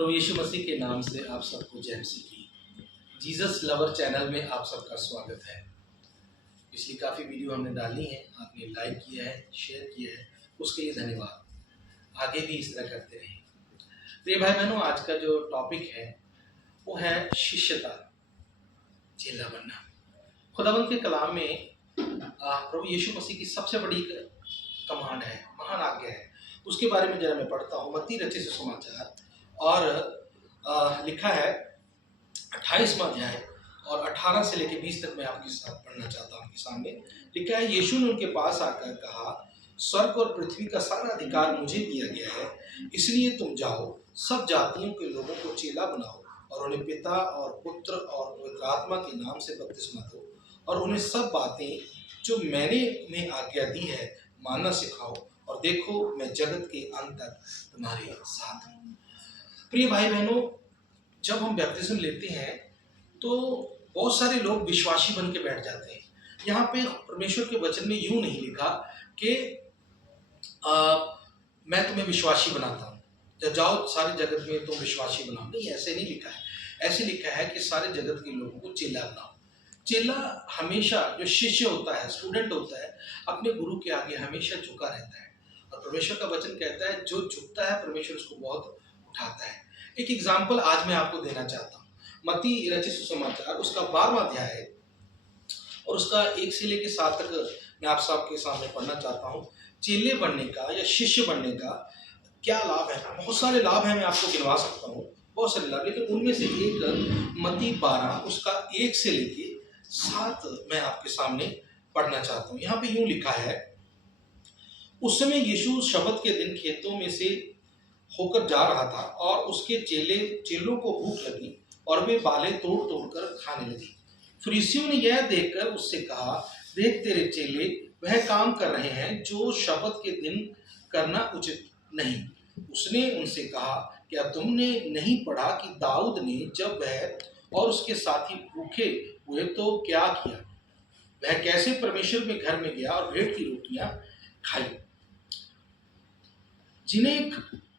प्रभु यीशु मसीह के नाम से आप सबको जय मसीह की। जीसस लवर चैनल में आप सबका स्वागत है। पिछली काफ़ी वीडियो हमने डाली हैं, आपने लाइक किया है, शेयर किया है, उसके लिए धन्यवाद। आगे भी इस तरह करते रहें। प्रिय भाई बहनों, आज का जो टॉपिक है वो है शिष्यता, चेला बनना। खुदावंद के कलाम में प्रभु यीशु मसीह की सबसे बड़ी कमांड है, महान आज्ञा है। उसके बारे में जरा मैं पढ़ता हूँ। मत्ती रचित सुसमाचार और लिखा है 28वां अध्याय और 18 से लेकर 20 तक मैं आपके साथ पढ़ना चाहता हूँ। आपके सामने लिखा है, यीशु ने उनके पास आकर कहा, स्वर्ग और पृथ्वी का सारा अधिकार मुझे दिया गया है, इसलिए तुम जाओ, सब जातियों के लोगों को चेला बनाओ और उन्हें पिता और पुत्र और पवित्र आत्मा के नाम से बपतिस्मा दो और उन्हें सब बातें जो मैंने उन्हें आज्ञा दी है मानना सिखाओ, और देखो मैं जगत के अंत तक तुम्हारे साथ हूँ। प्रिय भाई बहनों, जब हम बपतिस्म लेते हैं तो बहुत सारे लोग विश्वासी बन के बैठ जाते हैं। यहाँ पे परमेश्वर के वचन में यूं नहीं लिखा कि मैं तुम्हें विश्वासी बनाता हूँ, जब जाओ सारे जगत में तुम विश्वासी बनाओ। नहीं, ऐसे नहीं लिखा है। ऐसे लिखा है कि सारे जगत के लोगों को चेला बनाओ। चेला हमेशा, जो शिष्य होता है, स्टूडेंट होता है, अपने गुरु के आगे हमेशा झुका रहता है। और परमेश्वर का वचन कहता है, जो झुकता है परमेश्वर उसको बहुत उठाता है। एक एग्जाम्पल आज मैं आपको देना चाहता हूँ। मत्ती रचित सुसमाचार उसका 12वां अध्याय है और उसका 1 से लेकर 7 तक मैं आप सबके सामने पढ़ना चाहता हूँ। चेले बनने का या शिष्य बनने का क्या लाभ है? बहुत सारे लाभ हैं, मैं आपको गिनवा सकता हूँ, बहुत सारे लाभ, लेकिन उनमें से एक मत्ती 12 उसका 1 से लेके 7 मैं आपके सामने पढ़ना चाहता हूँ। यहाँ पे यूं लिखा है, उस समय यीशु शबत के दिन खेतों में से होकर जा रहा था और उसके चेलों को भूख लगी और वे बालें तोड़ तोड़ कर खाने लगे। फरीसियों ने यह देखकर उससे कहा, देख तेरे चेले वह काम कर रहे हैं जो शबत के दिन करना उचित नहीं। उसने उनसे कहा, क्या तुमने नहीं पढ़ा कि दाऊद ने जब वह और उसके साथी भूखे हुए तो क्या किया? वह कैसे परमेश्वर के घर में गया और भेड़ की रोटियां खाई, जिन्हें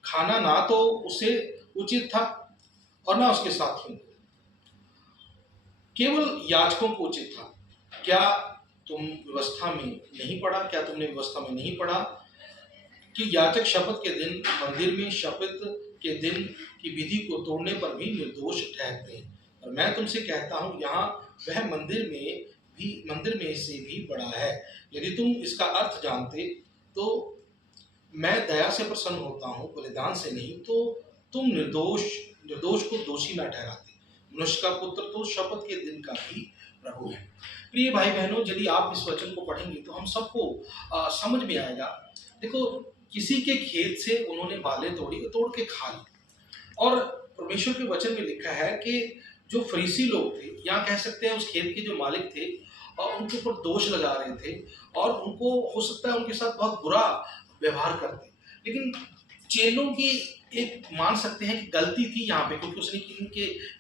खाना ना तो उसे उचित था और ना उसके साथियों को, केवल याजकों को उचित था। क्या तुम व्यवस्था में नहीं पढ़ा? क्या तुमने व्यवस्था में नहीं पढ़ा कि याजक शपथ के दिन मंदिर में शपथ के दिन की विधि को तोड़ने पर भी निर्दोष ठहरते हैं? और मैं तुमसे कहता हूँ, यहाँ वह मंदिर में से भी बड़ा है। यदि तुम इसका अर्थ जानते तो मैं दया से प्रसन्न होता हूँ, बलिदान से नहीं, तो तुम निर्दोष को दोषी न ठहराते। मनुष्य का पुत्र तो शपथ के दिन का भी प्रभु है। प्रिय भाई बहनों, यदि आप इस वचन को पढ़ेंगे तो हम सबको समझ में आएगा। देखो, किसी के खेत से उन्होंने बालें तोड़ के खा ली, और परमेश्वर के वचन में लिखा है कि जो फरीसी लोग थे, या कह सकते हैं उस खेत के जो मालिक थे, और उनके ऊपर दोष लगा रहे थे और उनको हो सकता है उनके साथ बहुत बुरा व्यवहार करते। लेकिन चेलों की एक मान सकते हैं कि गलती थी यहाँ पे, क्योंकि उसने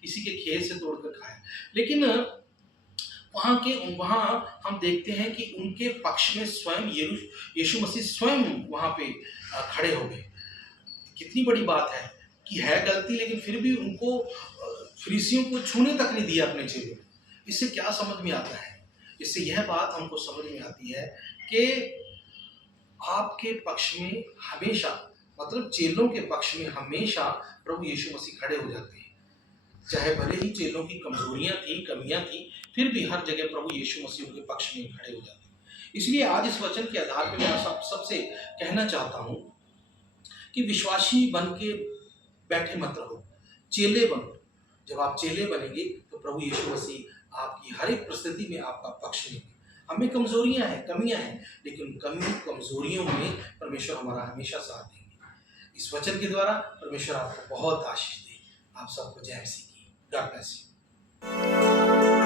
किसी के खेत से तोड़कर खाया। लेकिन वहाँ हम देखते हैं कि उनके पक्ष में स्वयं यीशु मसीह स्वयं वहाँ पे खड़े हो गए। कितनी बड़ी बात है कि है गलती, लेकिन फिर भी उनको फरीसियों को छूने तक नहीं दिया अपने चेलों। इससे क्या समझ में आता है? इससे यह बात हमको समझ में आती है कि आपके पक्ष में हमेशा, मतलब चेलों के पक्ष में हमेशा प्रभु यीशु मसीह खड़े हो जाते हैं। चाहे भले ही चेलों की कमजोरियां थी, कमियां थी, फिर भी हर जगह प्रभु यीशु मसीह उनके पक्ष में खड़े हो जाते हैं। इसलिए आज इस वचन के आधार पर मैं आप सबसे कहना चाहता हूं कि विश्वासी बन के बैठे मत रहो, चेले बनो। जब आप चेले बनेंगे तो प्रभु यीशु मसीह आपकी हर एक परिस्थिति में आपका पक्ष लेंगे। हमें कमजोरियां हैं, कमियां हैं, लेकिन कमजोरियों में परमेश्वर हमारा हमेशा साथ देंगे। इस वचन के द्वारा परमेश्वर आपको बहुत आशीष दे। आप सबको जय मसीह की। God bless you.